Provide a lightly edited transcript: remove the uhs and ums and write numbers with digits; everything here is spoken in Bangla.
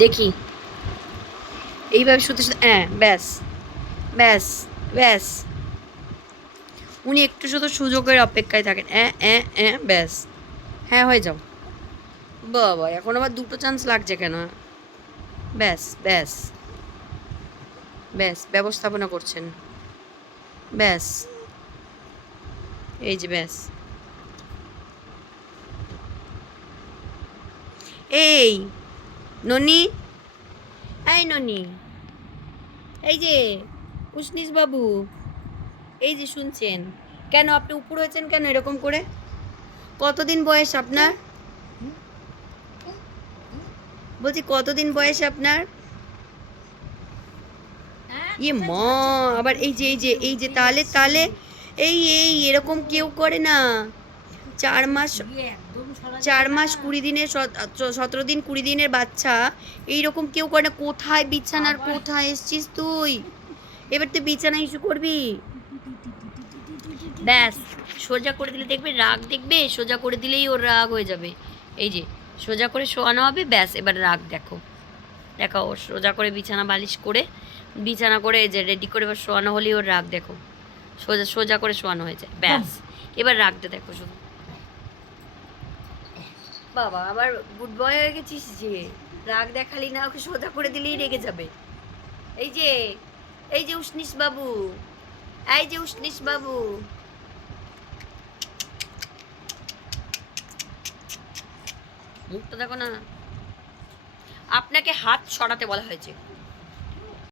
দেখি এইভাবে শুতে শুতে হ্যাঁ ব্যাস ব্যাস ব্যাস উনি একটু শুধু সুযোগের অপেক্ষায় থাকেন ব্যাস হ্যাঁ হয়ে যাও বাবা এখন আবার দুটো চান্স লাগছে কেন ব্যাস ব্যাস ব্যাস ব্যবস্থাপনা করছেন ব্যাস এই যে ব্যাস এই ননি এই ননি এই যে উষ্ণিস বাবু এই যে শুনছেন কেন আপনি উপর হয়েছেন কেন এরকম করে কতদিন বয়স আপনার বলছি কতদিন বয়স আপনার ইয়ে মা আবার এই যে তাহলে তাহলে এই এরকম কেউ করে না 4 মাস 4 মাস 20 দিনের 17 দিন 20 দিনের বাচ্চা এইরকম কেউ করে না কোথায় বিছানার কোথায় এসছিস তুই এবার তুই বিছানা ইস্যু করবি ব্যাস সোজা করে দিলে দেখবে রাগ দেখবে সোজা করে দিলেই ওর রাগ হয়ে যাবে এই যে সোজা করে শোয়ানো হবে ব্যাস এবার রাগ দেখো দেখো ও সোজা করে বিছানা বালিশ করে বিছানা করে এই যে রেডি করে এবার শোয়ানো হলেই ওর রাগ দেখো সোজা সোজা করে শোয়ানো হয়ে যায় ব্যাস এবার রাগটা দেখো শুধু বাবা আবার গুড বয় হয়ে গেছিস যে রাগ দেখালি না ওকে সোজা করে দিলেই রেগে যাবে এই যে এই যে উষ্ণিস বাবু এই যে উষ্ণিস বাবু মুখটা দেখো না আপনাকে হাত সরাতে বলা হয়েছে